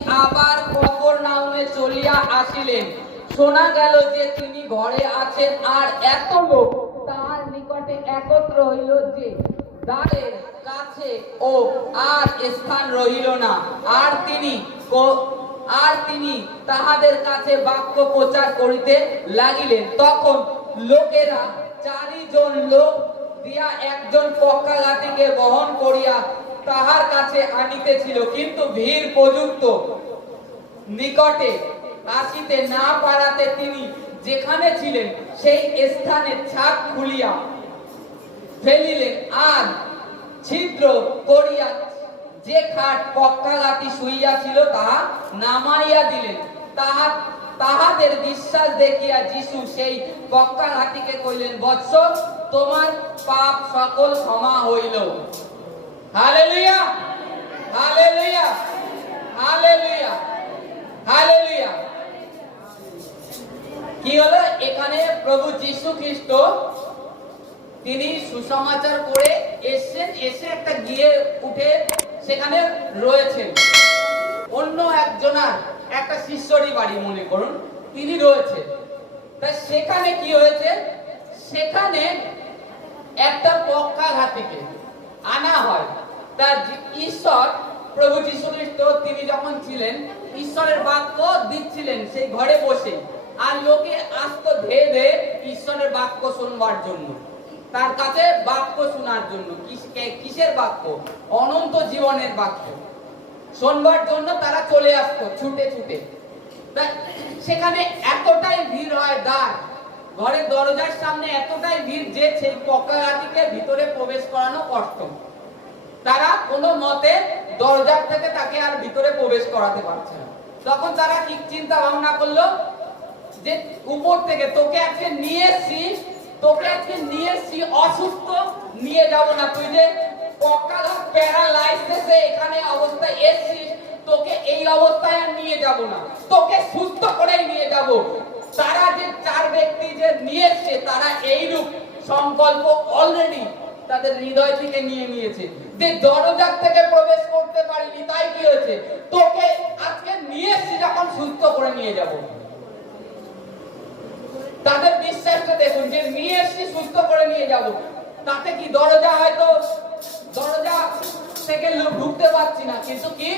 আবার কফরনাউমে চলিয়া আসিলেন। শোনা গেল যে তিনি ঘরে আছেন, আর এত লোক তাহার নিকটে একত্র হইল যে দ্বারের কাছে ও আর স্থান রহিল না। আর তিনি তাহাদের কাছে বাক্য প্রচার করিতে লাগিলেন। তখন লোকেরা 4 জন লোক দিয়া একজন পক্ষাঘাতীকে বহন করিয়া তাহার কাছে আনিতেছিল, কিন্তু ভিড় প্রযুক্ত নিকটে আসিতে না পারাতে তিনি যেখানে ছিলেন সেই স্থানে ছাদ খুলিয়া ফেলিলেন, আর ছিদ্র করিয়া যে খাট পক্ষাঘাতী শুইয়া ছিল তাহা নামাইয়া দিলেন। তাহাদের বিশ্বাস দেখিয়া যিশু সেই পক্ষাঘাতীকে কইলেন, বৎস, তোমার পাপ সকল ক্ষমা হইল। Hallelujah, hallelujah, hallelujah, hallelujah. কি হলো এখানে? প্রভু যীশু খ্রিস্ট তিনি সুসমাচার করে এসেছেন, এসে একটা গিয়ে উঠে সেখানে রয়েছেন। অন্য একজনার একটা শিষ্যরই বাড়ি মনে করুন, তিনি রয়েছে। তাই সেখানে কি হয়েছে? সেখানে একটা পক্ষাঘাতীকে আনা হয়। তার ঈশ্বর প্রভু যীশু খ্রিস্ট তিনি যখন ছিলেন, ঈশ্বরের বাক্য দিচ্ছিলেন সেই ঘরে বসে, আর লোকে আসতো ধেয়ে ধেয়ে ঈশ্বরের বাক্য শুনবার জন্য, তার কাছে বাক্য শোনার জন্য। কিসের বাক্য? অনন্ত জীবনের বাক্য শুনবার জন্য তারা চলে আসতো ছুটে ছুটে। সেখানে এতটাই ভিড় হয়, ঘরের দরজার সামনে এতটাই ভিড় যে সেই পক্ষাঘাতীকে ভিতরে প্রবেশ করানো কষ্ট। তারা কোনো মতে দরজার থেকে তাকে আর ভিতরে প্রবেশ করাতে পারছে না। তখন তারা কি চিন্তা ভাবনা করলো যে উপর থেকে তোকে আজকে নিয়ে এসছি অসুস্থ, নিয়ে যাব না। তুই যে পক্ষাঘাত প্যারালাইসিসে এখানে অবস্থায় এসছিস, তোকে এই অবস্থায় আর নিয়ে যাব না, তোকে সুস্থ করেই নিয়ে যাব। তারা যে 4 ব্যক্তি যে নিয়ে এসছে, তারা এইরূপ সংকল্প অলরেডি তাদের হৃদয় থেকে নিয়ে নিয়েছে যে দরজা থেকে প্রবেশ করতে পারিনি, তাই কি হয়েছে? তোকে আজকে নিয়ে এসছি, যখন সুস্থ করে নিয়ে যাব। তাদের বিশ্বাসটা দেখুন, যে নিয়ে এসছি সুস্থ করে নিয়ে যাব। তাতে কি দরজা থেকে ঢুকতে পারছি না, কিন্তু কি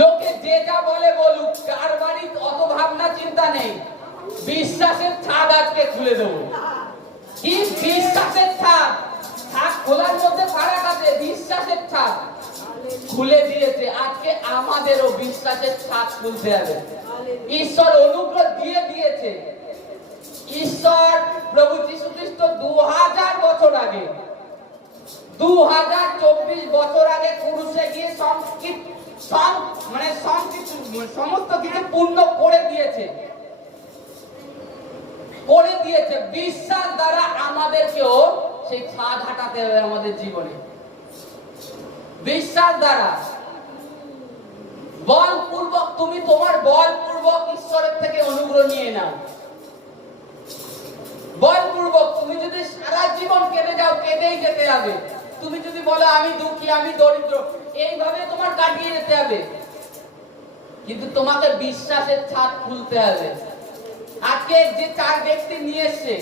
লোকে যে যা বলে বলুক, কার বাড়ি অত ভাবনা চিন্তা নেই, বিশ্বাসের ছাদ আজকে খুলে দেব। কি বিশ্বাসের ছাদ? ছাদ খোলার মধ্যে ফারাক আছে, বিশ্বাসের ছাদ খুলে দিয়েছে। আজকে আমাদেরও বিশ্বাসের ছাদ খুলতে হবে। ঈশ্বর অনুগ্রহ দিয়ে দিয়েছে। ঈশ্বর প্রভু যীশু খ্রিস্ট 2000 বছর আগে, 2024 বছর আগে ক্রুশে গিয়ে সমস্ত কিছু পূর্ণ করে দিয়েছে। বিশ্বাস দ্বারা আমাদেরকেও সেই ছাদ হাঁটাতে হবে আমাদের জীবনে। বিশ্বাস দ্বারা বলপূর্বক, তুমি তোমার বলপূর্বক ঈশ্বরের থেকে অনুগ্রহ নিয়ে নাও। বলপূর্বক তুমি যদি সারা জীবন কেটে যাও, কেটেই যেতে হবে। তুমি যদি বলো আমি দুঃখী, আমি দরিদ্র, এইভাবে তোমার কাটিয়ে যেতে হবে। কিন্তু তোমাকে বিশ্বাসের ছাদ খুলতে হবে। আজকে যে 4 ব্যক্তি নিয়ে এসছে,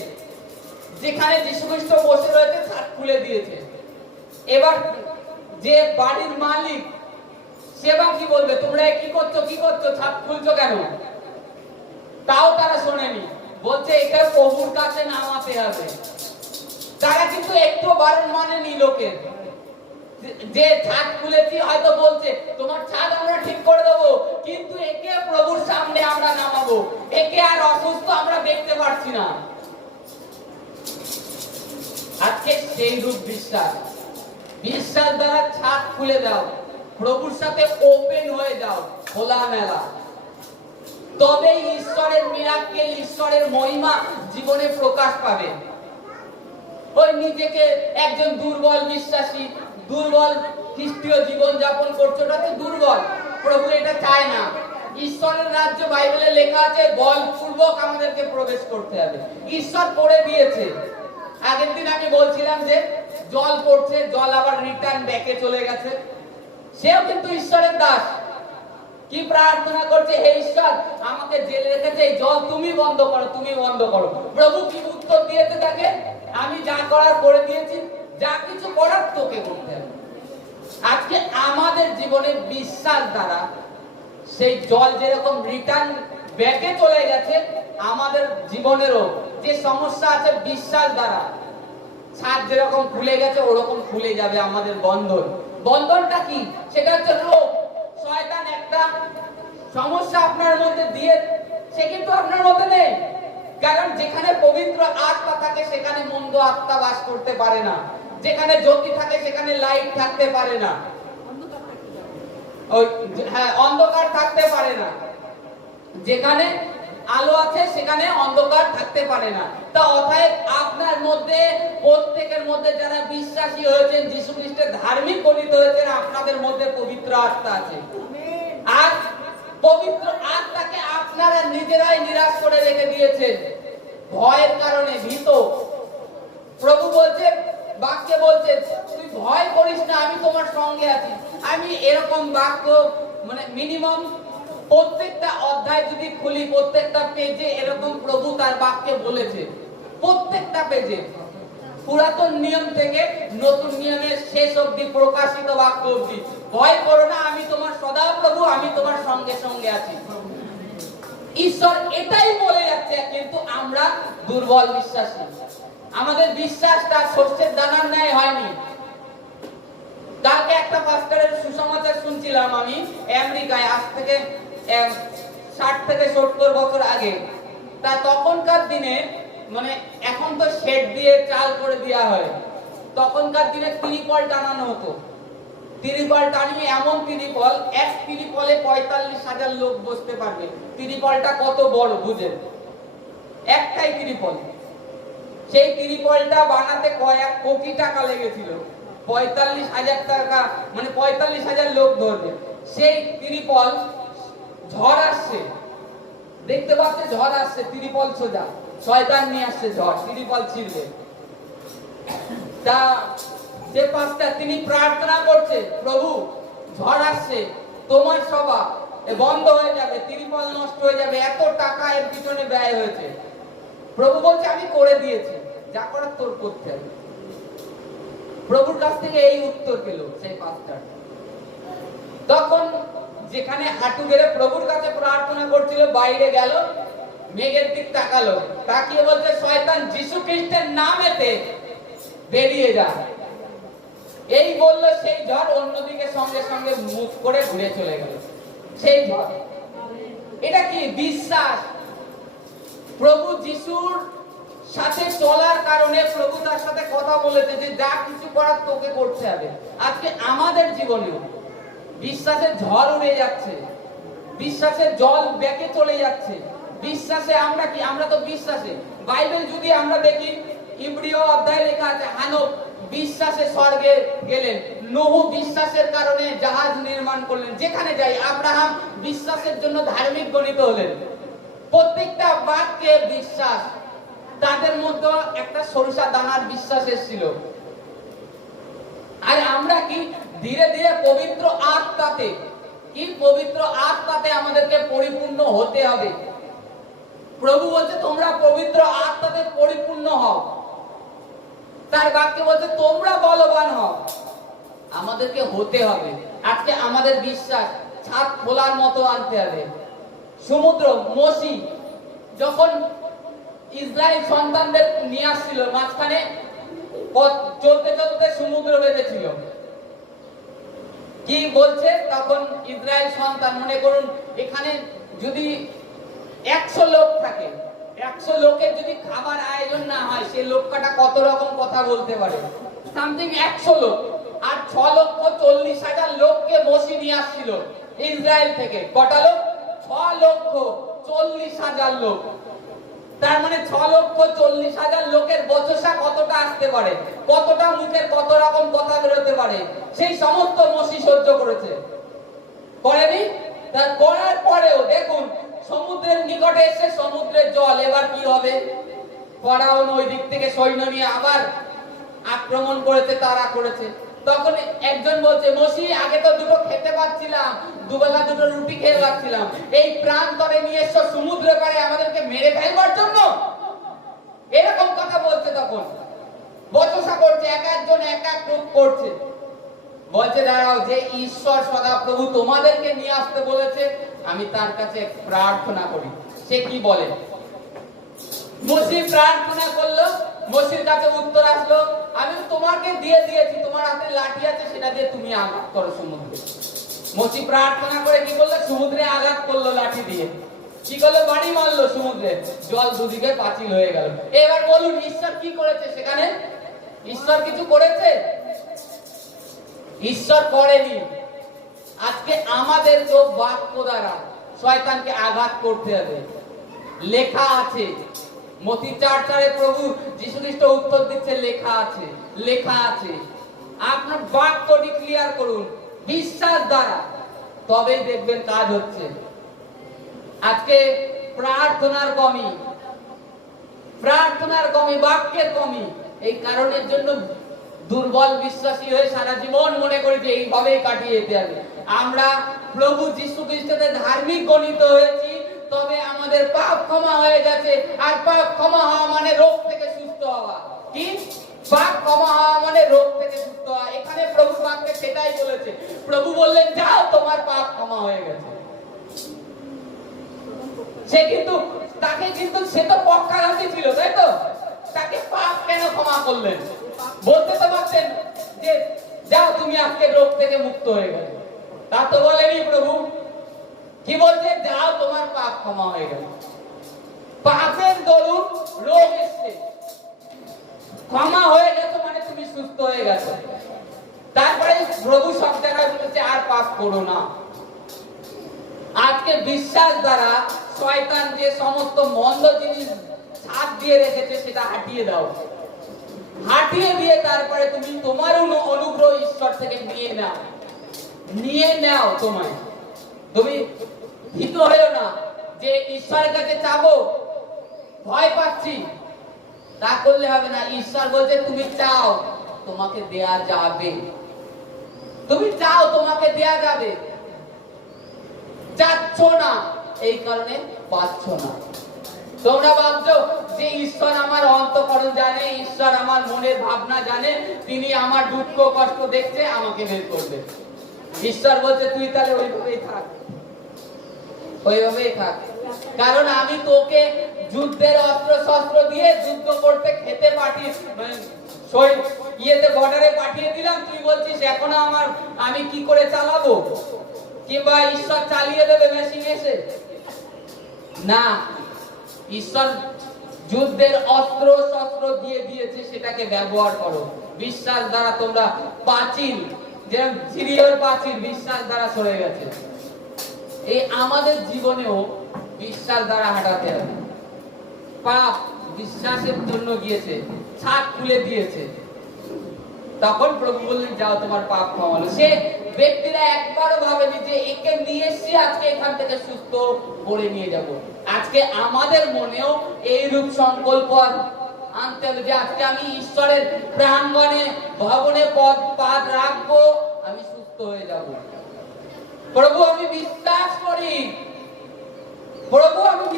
যেখানে যীশু খ্রিস্ট বসে রয়েছে, ছাদ খুলে দিয়েছে। এবার যে বাড়ির মালিক, সে বা কি বলবে? তোমরা কি করছো, ছাদ খুলছো কেন? তাও তারা শোনেনি, বলছে এটা প্রভুর কাছে নামাতে হবে। তারা কিন্তু একটু বারণ মানেনি লোকের, যে ছাদ খুলেছি হয়তো বলছে তোমার ছাদ আমরা ঠিক করে দেবো, কিন্তু একে প্রভুর সামনে আমরা নামাবো, একে আর অসুস্থ আমরা দেখতে পারছি না। আজকে সেই রূপ বিশ্বাস দ্বারা ছাদ খুলে দাও, প্রভুর সাথে ওপেন হয়ে যাও, খোলামেলা। তবে ঈশ্বরের মিরাক্কেল, ঈশ্বরের মহিমা জীবনে প্রকাশ পাবে। ওই নিজেকে একজন দুর্বল বিশ্বাসী, দুর্বল খ্রিস্টীয় জীবন যাপন করছে, ওটা তো দুর্বল। প্রভু এটা চায় না। ঈশ্বরের রাজ্য বাইবেলে লেখা আছে বলপূর্বক আমাদেরকে প্রবেশ করতে হবে। ঈশ্বর করে দিয়েছে। আগের দিন আমি বলছিলাম যে জল পড়ছে, জল আবার রিটার্ন ব্যাকে চলে গেছে। সেও কিন্তু ঈশ্বরের দাস। কি প্রার্থনা করছে, হে ঈশ্বর আমাকে জেলে রেখেছে, এই জল তুমি বন্ধ করো, তুমি বন্ধ করো। প্রভু কি উত্তর দিয়েছে তাকে, আমি যা করার করে দিয়েছি, যা কিছু করার তোকে করতে হবে। আজকে আমাদের জীবনের বিশ্বাস দ্বারা সেই জল যেরকম রিটার্ন ব্যাকে চলে গেছে, আমাদের জীবনেরও যে সমস্যা আছে বিশ্বাস দ্বারা ছাদ যেরকম খুলে গেছে ওরকম খুলে যাবে আমাদের বন্ধন। বন্ধনটা কি? সেটা হচ্ছে রোগ। শয়তান একটা সমস্যা আপনার মধ্যে দিয়ে, সে কিন্তু আপনার মধ্যে নেই, কারণ যেখানে পবিত্র আত্মা থাকে সেখানে মন্দ আত্মা বাস করতে পারে না, যেখানে জ্যোতি থাকে সেখানে লাইট থাকতে পারে না, অন্ধকার থাকতে পারে না, যেখানে আলো আছে সেখানে অন্ধকার থাকতে পারে না। তা অতএব আপনার মধ্যে, প্রত্যেকের মধ্যে যারা বিশ্বাসী হয়েছেন, যীশু খ্রিস্টের ধার্মিক গণিত হয়েছেন, আপনাদের মধ্যে পবিত্র আত্মা আছে। আর পবিত্র আত্মাকে আপনারা নিজেরাই নিরাশ করে রেখে দিয়েছেন ভয়ের কারণে, ভীত। প্রভু বলছে, বাক্যে বলছে, তুই ভয় করিস না, আমি তোমার সঙ্গে আছি। আমি এরকম বাক্য মানে মিনিমাম প্রত্যেকটা অধ্যায় যদি খুলি, প্রত্যেকটা পেজে এরকম প্রভু তার বাক্যে বলেছে, প্রত্যেকটা পেজে, পুরাতন নিয়ম থেকে নতুন নিয়মের শেষ অবধি, প্রকাশিত বাক্য অবধি। ভয় করো না, আমি তোমার সদা প্রভু, আমি তোমার সঙ্গে সঙ্গে আছি। ঈশ্বর এটাই বলে যাচ্ছে, কিন্তু আমরা দুর্বল বিশ্বাসী। আমাদের বিশ্বাসটা সর্ষের দানার ন্যায় হয়নি। কালকে একটা পাস্টরের সুসমাচার শুনছিলাম আমি, আমেরিকায়, আজ থেকে 60 থেকে 70 বছর আগে। তা তখনকার দিনে, মানে এখন তো শেড দিয়ে চাল করে দেওয়া হয়, তখনকার দিনে ত্রিপল টানানো হতো। ত্রিপল টানিয়ে, এমন ত্রিপল, এক ত্রিপলে 45,000 লোক বসতে পারবে। ত্রিপলটা কত বড় বুঝেন, একটাই ত্রিপল। সেই ত্রিপলটা বানাতে কয়েক কোটি টাকা লেগেছিল। 45,000 টাকা, মানে 45,000 লোক ধরবে। সেই ত্রিপল, ঝড় আসছে, দেখতে পাচ্ছে ঝড় আসছে, ত্রিপল সোজা, শয়তান নিয়ে আসছে ঝড়, ত্রিপল ছিঁড়বে। তা যে পাস্টার, তিনি প্রার্থনা করছে, প্রভু ঝড় আসছে, তোমার সভা বন্ধ হয়ে যাবে, ত্রিপল নষ্ট হয়ে যাবে, এত টাকা এর পিছনে ব্যয় হয়েছে। প্রভু বলছে, আমি করে দিয়েছি, যা করার তোর করতে হবে। প্রভুর কাছ থেকে এই উত্তর পেল সেই পাস্টার। তখন যেখানে হাঁটু গেড়ে প্রভুর কাছে প্রার্থনা করছিল, বাইরে গেল, মেঘের দিক তাকালো, তাকিয়ে বলছে, শয়তান যীশু খ্রিস্টের নামেতে বেরিয়ে যা। এই বলল, সেই ঝড় অন্যদিকে সঙ্গে সঙ্গে মুখ করে ঘুরে চলে গেল। সেই ঝড়, এটা কি বিশ্বাস? প্রভু যিশুর সাথে চলার কারণে প্রভু তার সাথে কথা বলেছে যে যা কিছু করার তোকে করতে হবে। আজকে আমাদের জীবনেও বিশ্বাসের ঝড় উড়ে যাচ্ছে, বিশ্বাসের জল বেঁকে চলে যাচ্ছে। বিশ্বাসে আমরা কি, আমরা তো বিশ্বাসে, বাইবেল যদি আমরা দেখি, ইব্রিয় অধ্যায়ে লেখা আছে, হানক বিশ্বাসে স্বর্গে গেলেন, নোহু বিশ্বাসের কারণে জাহাজ নির্মাণ করলেন। যেখানে যাই, আব্রাহাম বিশ্বাসের জন্য ধার্মিক গণিত হলেন। প্রত্যেকটা বাক্যে বিশ্বাস। তাদের মধ্যে একটা সরিষা দানার বিশ্বাস এসেছিল। আর আমরা কি ধীরে ধীরে পবিত্র আত্মাতে, কি পবিত্র আত্মাতে আমাদেরকে পরিপূর্ণ হতে হবে। প্রভু বলছে, তোমরা পবিত্র আত্মাতে পরিপূর্ণ হও। তার বাক্যে বলছে, তোমরা বলবান হও। আমাদেরকে হতে হবে। আজকে আমাদের বিশ্বাস ছাদ খোলার মতো আনতে হবে। সমুদ্র, মসি যখন ইসরায়েল সন্তানদের নিয়ে আসছিল, মাঝখানে চলতে চলতে সমুদ্র বেঁধেছিল। কি বলছে তখন ইসরায়েল সন্তান, মনে করুন এখানে যদি 100 লোক থাকে, 100 লোকের যদি খাবার আয়োজন না হয়, সেই লোকটা কত রকম কথা বলতে পারে। সামথিং 100 লোক, আর 6,40,000 লোককে মসি নিয়ে আসছিল ইসরায়েল থেকে। কটা লোক? 6,40,000 লোক। তার মানে 6,40,000 লোকের বচসা কতটা আসতে পারে, কতটা মুখের কত রকম কথা বেরোতে পারে, সেই সমস্ত মসি সহ্য করেছে, করেনি? তার করার পরেও দেখুন, সমুদ্রের নিকটে এসে সমুদ্রের জল এবার কি হবে? ফরাউন ওই দিক থেকে সৈন্য নিয়ে আবার আক্রমণ করেছে, তারা করেছে। তখন একজন বলছে, মসি আগে তো দুটো খেতে পাচ্ছিলাম, দুবেলা দুটো রুটি খেয়ে পাচ্ছিলাম, এই প্রান্তরে নিয়ে এসো সমুদ্রে পারে আমাদেরকে মেরে ফেলবার জন্য? এরকম কথা বলছে। তখন বচসা করছে, এক একজন এক এক রূপ করছে। বলছে, দাঁড়াও, যে ঈশ্বর সদাপ্রভু তোমাদেরকে নিয়ে আসতে বলেছে, আমি তার কাছে প্রার্থনা করি। সে কি বলে? মসি প্রার্থনা করলো, মসির কাছে উত্তর আসলো, আমি তোমাকে দিয়ে দিয়েছি, তোমার হাতে লাঠি আছে, সেটা দিয়ে তুমি আঘাত করো সমুদ্রে। মসি প্রার্থনা করে কি করলো? সমুদ্রে আঘাত করলো লাঠি দিয়ে। কি করলো? বাড়ি মারলো সমুদ্রে, জল দুদিকে পাঁচিল হয়ে গেল। এবার বলুন, ঈশ্বর কি করেছে সেখানে? ঈশ্বর কিছু করেছে? ঈশ্বর করেনি। আজকে আমাদেরকেও বাক্য দ্বারা শয়তানকে আঘাত করতে হবে। লেখা আছে, মতি 4:4 প্রভু যীশু খ্রিস্ট উত্তর দিচ্ছে, লেখা আছে, লেখা আছে। আপনার বাক্য ডিক্লিয়ার করুন বিশ্বাস দ্বারা, তবেই দেখবেন কাজ হচ্ছে। আজকে প্রার্থনার কমি, বাক্যের কমি। এই কারণের জন্য দুর্বল বিশ্বাসী হয়ে সারা জীবন মনে করি যে এইভাবেই কাটিয়ে যেতে হবে। আমরা প্রভু যীশু খ্রিস্টতে ধার্মিক গণিত হয়েছি, তবে আমাদের পাপ ক্ষমা হয়ে গেছে। আর পাপ ক্ষমা হওয়া মানে রোগ থেকে সুস্থ হওয়া। কি? পাপ ক্ষমা হওয়া মানে রোগ থেকে সুস্থ হওয়া। এখানে প্রভু বাক্যে সেটাই বলেছে। প্রভু বললেন, যাও, তোমার পাপ ক্ষমা হয়ে গেছে। সে তো পক্ষাঘাতী ছিল, তাই তো? তাকে পাপ কেন ক্ষমা করলেন? বলতে তো পারতেন যে যাও, তুমি আজকে রোগ থেকে মুক্ত হয়ে গেলে। তা তো বলেনি প্রভু। কি বলছে? যাও, তোমার পাপ ক্ষমা হয়ে গেল। পাপের দরুন রোগ এসছে, ক্ষমা হয়ে গেছে মানে তুমি সুস্থ হয়ে গেছো। তারপরে প্রভু সব জায়গায় বলেছে, আর পাপ করো না। আজকে বিশ্বাস দ্বারা শয়তান যে সমস্ত মন্দ জিনিস ছাপ দিয়ে রেখেছে, সেটা হাটিয়ে দাও। হাটিয়ে দিয়ে তারপরে তুমি তোমার অনুগ্রহ ঈশ্বর থেকে নিয়ে নাও। তুমি ভীত হয়েও না যে ঈশ্বরের কাছে চাবো, ভয় পাচ্ছি, তা করলে হবে না। ঈশ্বর বলছে, তুমি চাও, তোমাকে দেয়া যাবে। তুমি চাও, তোমাকে দেয়া যাবে। চাচ্ছ না, এই কারণে পাচ্ছ না। তোমরা ভাবছো যে ঈশ্বর আমার অন্তঃকরণ জানে, ঈশ্বর আমার মনের ভাবনা জানে, তিনি আমার দুঃখ কষ্ট দেখছে, আমাকে বের করবে। ঈশ্বর বলছে, তুই তাহলে ওইভাবেই থাক। কারণ আমি তোকে যুদ্ধের অস্ত্র শস্ত্র দিয়ে যুদ্ধ করতে খেতে বর্ডারে পাঠিয়ে দিলাম। তুই বলছিস এখন আমি কি করে চালাবো? কিংবা ঈশ্বর চালিয়ে দেবে মেশিন এসে? না, ঈশ্বর যুদ্ধের অস্ত্র শস্ত্র দিয়ে দিয়েছে, সেটাকে ব্যবহার করো। বিশ্বাস দ্বারা তোমরা পাঁচিল, যেরকম সিরিয়ার পাঁচিল বিশ্বাস দ্বারা সরে গেছে, এই আমাদের জীবনেও বিশ্বাস দ্বারা হাঁটাতে হবে। পাপ বিশ্বাসের জন্য গিয়েছে, ছাদ খুলে দিয়েছে। তখন প্রভু বললেন, যাও, তোমার পাপ ক্ষমা হলো। সে ব্যক্তিরা একবারও ভাবেনি যে একে নিয়ে এসে আজকে এখান থেকে সুস্থ করে নিয়ে যাব। আজকে আমাদের মনেও এই রূপ সংকল্প আনতে হবে যে আজকে আমি ঈশ্বরের প্রাঙ্গণে ভবনে পাদ রাখবো, আমি সুস্থ হয়ে যাব। প্রভু, আমি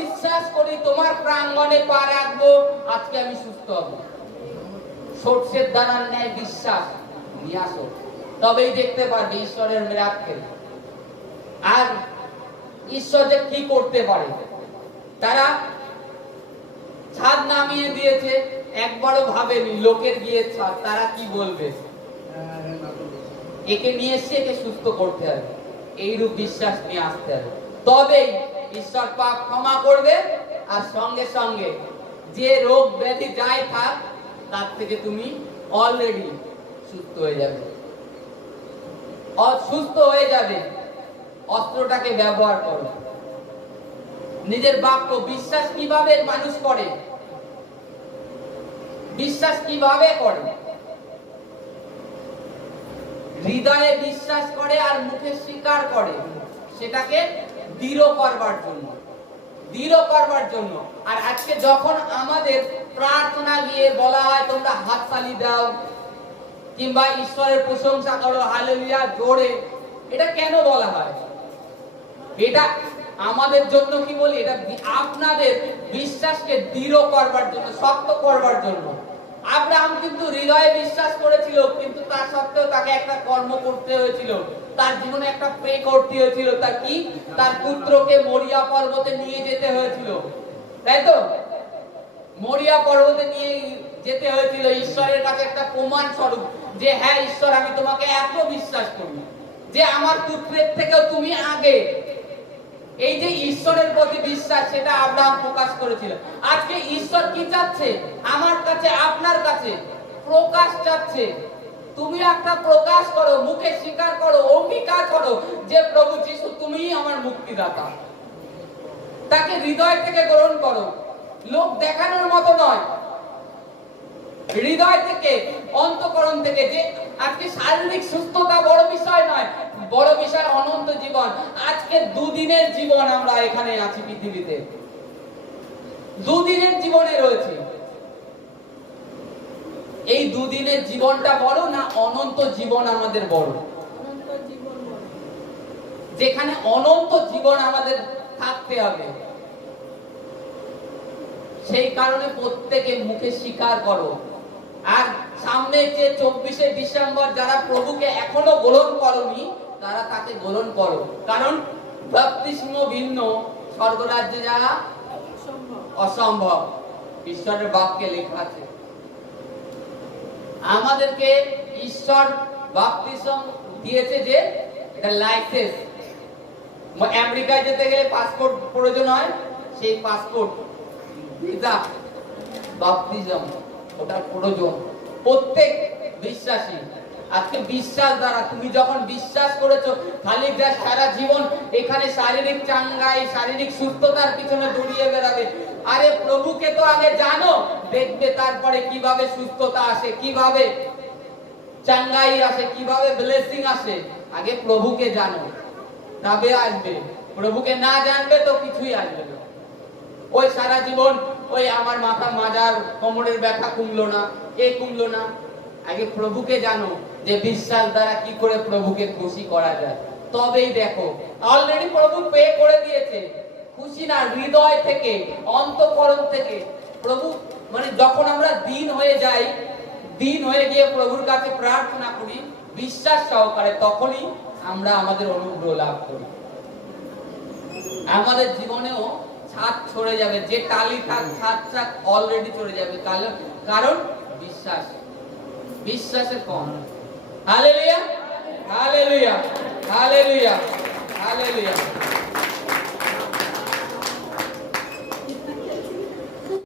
বিশ্বাস করি তোমার প্রাঙ্গণে পা রাখবো, আজকে আমি সুস্থ হব। সর্ষের দানার ন্যায় বিশ্বাস নিয়ে আসো, তবেই দেখতে পারবে ঈশ্বরের মিরাক্কেল। আর ঈশ্বর যে কি করতে পারে। তারা ছাদ নামিয়ে দিয়েছে, একবারও ভাবেনি লোকের গিয়ে ছাদ, তারা কি বলবে, একে নিয়ে এসে একে সুস্থ করতে হবে। এইরূপ বিশ্বাস নিয়ে আসতে হবে, তবেই ঈশ্বর পাপ ক্ষমা করবে। আর সঙ্গে সঙ্গে যে রোগ ব্যাধি যাই থাক, তার থেকে তুমি অলরেডি সুস্থ হয়ে যাবে। অস্ত্রটাকে ব্যবহার করো। নিজের বাক্য বিশ্বাস কিভাবে মানুষ করে? হৃদয়ে বিশ্বাস করে আর মুখে স্বীকার করে, সেটাকে দৃঢ় করবার জন্য। আর আজকে যখন আমাদের প্রার্থনা গিয়ে বলা হয় তোমরা হাততালি দাও, কিংবা ঈশ্বরের প্রশংসা করো হালেলুয়া জোরে, এটা কেন বলা হয়? এটা আমাদের জন্য কি বলি, এটা আপনাদের বিশ্বাসকে দৃঢ় করবার জন্য, শক্ত করবার জন্য। আব্রাহাম কিন্তু হৃদয়ে বিশ্বাস করেছিল, কিন্তু তার সত্ত্বেও তাকে একটা কর্ম করতে হয়েছিল, তার জীবনে একটা পে করতে হয়েছিল। তার কি? তার পুত্রকে মরিয়া পর্বতে নিয়ে যেতে হয়েছিল, তাই তো? মরিয়া পর্বতে নিয়ে যেতে হয়েছিল ঈশ্বরের কাছে একটা প্রমাণ স্বরূপ যে হ্যাঁ ঈশ্বর, আমি তোমাকে এত বিশ্বাস করি যে আমার পুত্রের থেকেও তুমি আগে। এই যে ঈশ্বরের প্রতি বিশ্বাস, সেটা আব্রাহাম প্রকাশ করেছিল। আজকে ঈশ্বর কি চাচ্ছে আমার কাছে, আপনার কাছে? প্রকাশ চাচ্ছে। তুমি একটা প্রকাশ করো, মুখে স্বীকার করো, অঙ্গীকার করো যে প্রভু যিশু তুমিই আমার মুক্তিদাতা। তাকে হৃদয় থেকে গ্রহণ করো, লোক দেখানোর মতো নয়, হৃদয় থেকে, অন্তঃকরণ থেকে। যে আজকে শারীরিক সুস্থতা বড় বিষয় নয়, বড় বিষয় অনন্ত জীবন। আজকে দুদিনের জীবন আমরা এখানে আছি পৃথিবীতে, দুদিনের জীবনে রয়েছে। এই দুদিনের জীবনটা বড় না অনন্ত জীবন আমাদের বড়? যেখানে অনন্ত জীবন আমাদের থাকতে হবে। সেই কারণে প্রত্যেকে মুখে স্বীকার করো। আর সামনে যে 24শে ডিসেম্বর যারা প্রভুকে এখনো গ্রহণ করনি, তারা তাকে গ্রহণ করো। কারণ বাপ্তিস্ম ভিন্ন, স্বর্গরাজ্যে যারা অসম্ভব, ঈশ্বরের বাক্যে লেখা আছে। আমাদেরকে ঈশ্বর বাপ্তিস্ম দিয়েছে যে এটা লাইসেন্স। আমেরিকায় যেতে গেলে পাসপোর্ট প্রয়োজন হয়, সেই পাসপোর্ট, ভিসা, বাপ্তিস্ম ওটা প্রয়োজন প্রত্যেক বিশ্বাসী। আজকে বিশ্বাস দ্বারা, তুমি যখন বিশ্বাস করেছো, খালি যা সারা জীবন এখানে শারীরিক চাঙ্গাই, শারীরিক সুস্থতার পিছনে দৌড়িয়ে বেড়াবে। আরে প্রভুকে তো আগে জানো, দেখবে তারপরে কিভাবে সুস্থতা আসে, কিভাবে চাঙ্গাই আসে, কিভাবে ব্লেসিং আসে। আগে প্রভুকে জানো, তবে আসবে। প্রভুকে না জানবে তো কিছুই আসবে না। ওই সারা জীবন ওই আমার মাথা মাজার, কোমরের ব্যথা কমলো না, এই কমলো না। আগে প্রভুকে জানো, যে বিশ্বাস দ্বারা কি করে প্রভুকে খুশি করা যায়। তবেই দেখো, অলরেডি প্রভু পে করে দিয়েছে। খুশি না, হৃদয় থেকে, অন্তঃকরণ থেকে প্রভু, মানে যখন আমরা দিন হয়ে যাই, দিন হয়ে গিয়ে প্রভুর কাছে প্রার্থনা করি বিশ্বাস সহকারে, তখনই আমরা আমাদের অনুগ্রহ লাভ করি। আমাদের জীবনেও ছাদ ছড়ে যাবে, যে টালি থাক ছাদ অলরেডি চলে যাবে। কারণ বিশ্বাস, বিশ্বাসের কম। Hallelujah, hallelujah, hallelujah, hallelujah.